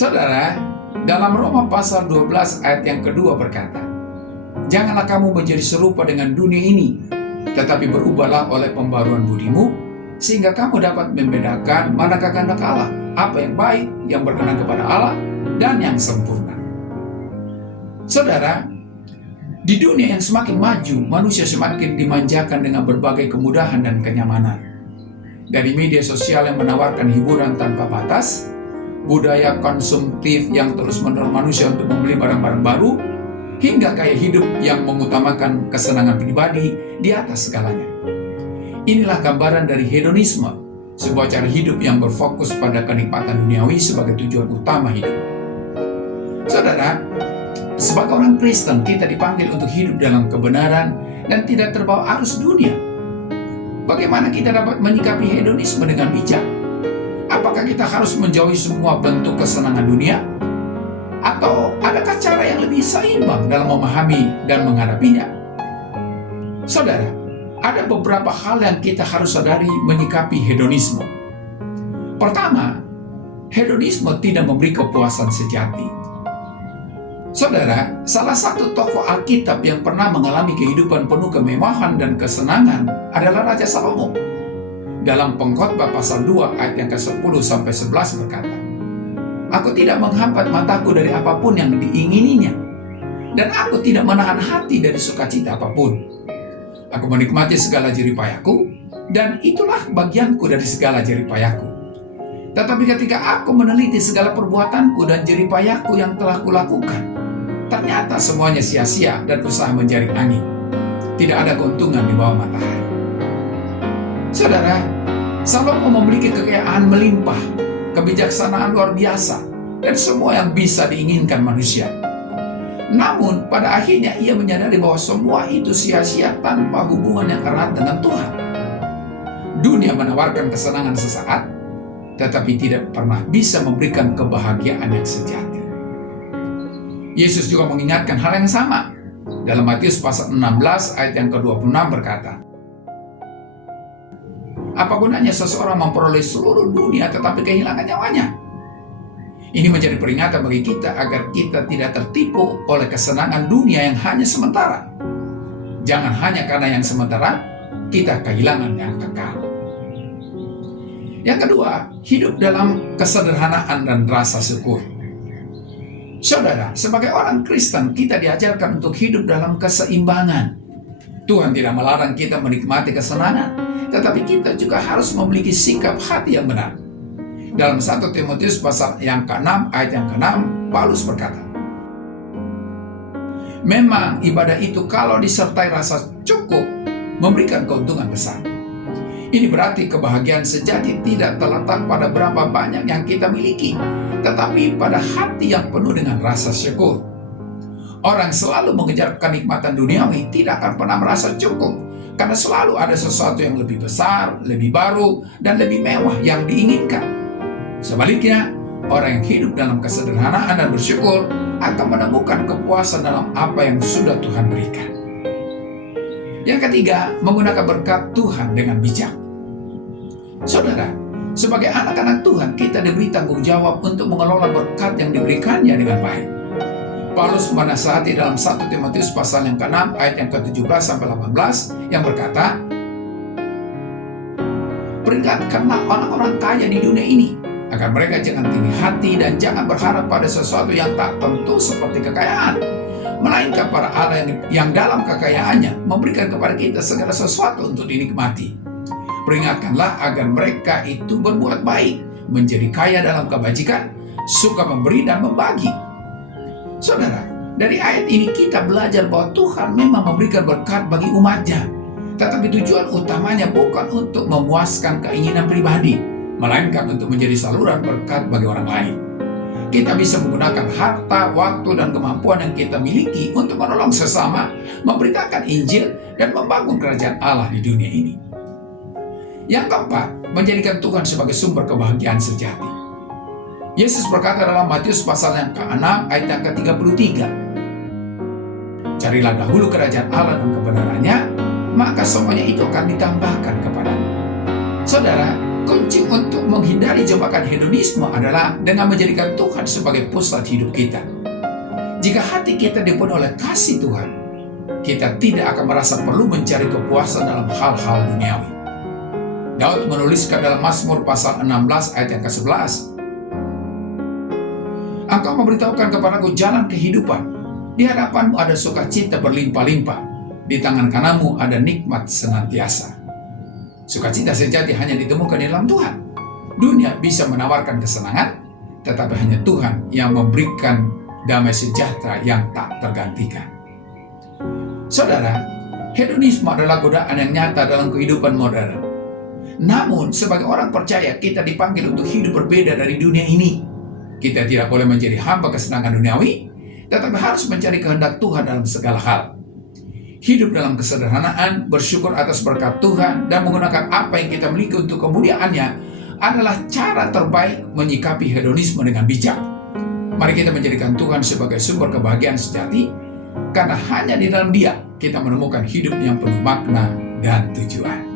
Saudara, dalam Roma pasal 12 ayat yang kedua berkata, "Janganlah kamu menjadi serupa dengan dunia ini, tetapi berubahlah oleh pembaruan budimu, sehingga kamu dapat membedakan manakah kehendak Allah, apa yang baik, yang berkenan kepada Allah, dan yang sempurna." Saudara, di dunia yang semakin maju, manusia semakin dimanjakan dengan berbagai kemudahan dan kenyamanan. Dari media sosial yang menawarkan hiburan tanpa batas, budaya konsumtif yang terus mendorong manusia untuk membeli barang-barang baru, hingga gaya hidup yang mengutamakan kesenangan pribadi di atas segalanya. Inilah gambaran dari hedonisme, sebuah cara hidup yang berfokus pada kenikmatan duniawi sebagai tujuan utama hidup. Saudara, sebagai orang Kristen, kita dipanggil untuk hidup dalam kebenaran dan tidak terbawa arus dunia. Bagaimana kita dapat menyikapi hedonisme dengan bijak? Apakah kita harus menjauhi semua bentuk kesenangan dunia? Atau adakah cara yang lebih seimbang dalam memahami dan menghadapinya? Saudara, ada beberapa hal yang kita harus sadari menyikapi hedonisme. Pertama, hedonisme tidak memberi kepuasan sejati. Saudara, salah satu tokoh Alkitab yang pernah mengalami kehidupan penuh kemewahan dan kesenangan adalah Raja Salomo. Dalam Pengkhotbah pasal 2 ayat yang ke-10 sampai 11 berkata, "Aku tidak menghambat mataku dari apapun yang diingininya, dan aku tidak menahan hati dari sukacita apapun. Aku menikmati segala jeripayahku, dan itulah bagianku dari segala jeripayahku. Tetapi ketika aku meneliti segala perbuatanku dan jeripayahku yang telah kulakukan, ternyata semuanya sia-sia dan usaha menjaring angin. Tidak ada keuntungan di bawah matahari." Saudara, Salomo memiliki kekayaan melimpah, kebijaksanaan luar biasa, dan semua yang bisa diinginkan manusia. Namun, pada akhirnya ia menyadari bahwa semua itu sia-sia tanpa hubungan yang erat dengan Tuhan. Dunia menawarkan kesenangan sesaat, tetapi tidak pernah bisa memberikan kebahagiaan yang sejati. Yesus juga mengingatkan hal yang sama. Dalam Matius pasal 16 ayat yang ke-26 berkata, "Apa gunanya seseorang memperoleh seluruh dunia tetapi kehilangan nyawanya?" Ini menjadi peringatan bagi kita agar kita tidak tertipu oleh kesenangan dunia yang hanya sementara. Jangan hanya karena yang sementara, kita kehilangan yang kekal. Yang kedua, hidup dalam kesederhanaan dan rasa syukur. Saudara, sebagai orang Kristen, kita diajarkan untuk hidup dalam keseimbangan. Tuhan tidak melarang kita menikmati kesenangan, tetapi kita juga harus memiliki sikap hati yang benar. Dalam 1 Timotius pasal yang ke-6 ayat yang ke-6, Paulus berkata, "Memang ibadah itu kalau disertai rasa cukup, memberikan keuntungan besar." Ini berarti kebahagiaan sejati tidak terletak pada berapa banyak yang kita miliki, tetapi pada hati yang penuh dengan rasa syukur. Orang selalu mengejar kenikmatan duniawi tidak akan pernah merasa cukup, karena selalu ada sesuatu yang lebih besar, lebih baru, dan lebih mewah yang diinginkan. Sebaliknya, orang yang hidup dalam kesederhanaan dan bersyukur akan menemukan kepuasan dalam apa yang sudah Tuhan berikan. Yang ketiga, menggunakan berkat Tuhan dengan bijak. Saudara, sebagai anak-anak Tuhan, kita diberi tanggung jawab untuk mengelola berkat yang diberikannya dengan baik. Paulus menasihati dalam 1 Timotius pasal yang ke-6 ayat yang ke-17 sampai 18 yang berkata, "Peringatkanlah orang-orang kaya di dunia ini, agar mereka jangan tinggi hati dan jangan berharap pada sesuatu yang tak tentu seperti kekayaan, melainkan pada Allah yang dalam kekayaannya memberikan kepada kita segala sesuatu untuk dinikmati. Peringatkanlah agar mereka itu berbuat baik, menjadi kaya dalam kebajikan, suka memberi dan membagi." Saudara, dari ayat ini kita belajar bahwa Tuhan memang memberikan berkat bagi umatnya, tetapi tujuan utamanya bukan untuk memuaskan keinginan pribadi, melainkan untuk menjadi saluran berkat bagi orang lain. Kita bisa menggunakan harta, waktu, dan kemampuan yang kita miliki untuk menolong sesama, memberitakan Injil, dan membangun kerajaan Allah di dunia ini. Yang keempat, menjadikan Tuhan sebagai sumber kebahagiaan sejati. Yesus berkata dalam Matius pasal yang ke-6 ayat yang ke-33, "Carilah dahulu kerajaan Allah dan kebenarannya, maka semuanya itu akan ditambahkan kepadamu." Saudara, Kunci untuk menghindari jebakan hedonisme adalah dengan menjadikan Tuhan sebagai pusat hidup kita. Jika hati kita dipenuhi oleh kasih Tuhan, kita tidak akan merasa perlu mencari kepuasan dalam hal-hal duniawi. Daud menuliskan dalam Mazmur pasal 16 ayat yang ke-11, Engkau memberitahukan kepadaku jalan kehidupan, di hadapanmu ada sukacita berlimpah-limpah, di tangan kananmu ada nikmat senantiasa. Sukacita sejati hanya ditemukan di dalam Tuhan. Dunia bisa menawarkan kesenangan, tetapi hanya Tuhan yang memberikan damai sejahtera yang tak tergantikan. Saudara, hedonisme adalah godaan yang nyata dalam kehidupan modern. Namun, sebagai orang percaya, kita dipanggil untuk hidup berbeda dari dunia ini. Kita tidak boleh menjadi hamba kesenangan duniawi, tetapi harus mencari kehendak Tuhan dalam segala hal. Hidup dalam kesederhanaan, bersyukur atas berkat Tuhan, dan menggunakan apa yang kita miliki untuk kemuliaannya adalah cara terbaik menyikapi hedonisme dengan bijak. Mari kita menjadikan Tuhan sebagai sumber kebahagiaan sejati, karena hanya di dalam Dia kita menemukan hidup yang penuh makna dan tujuan.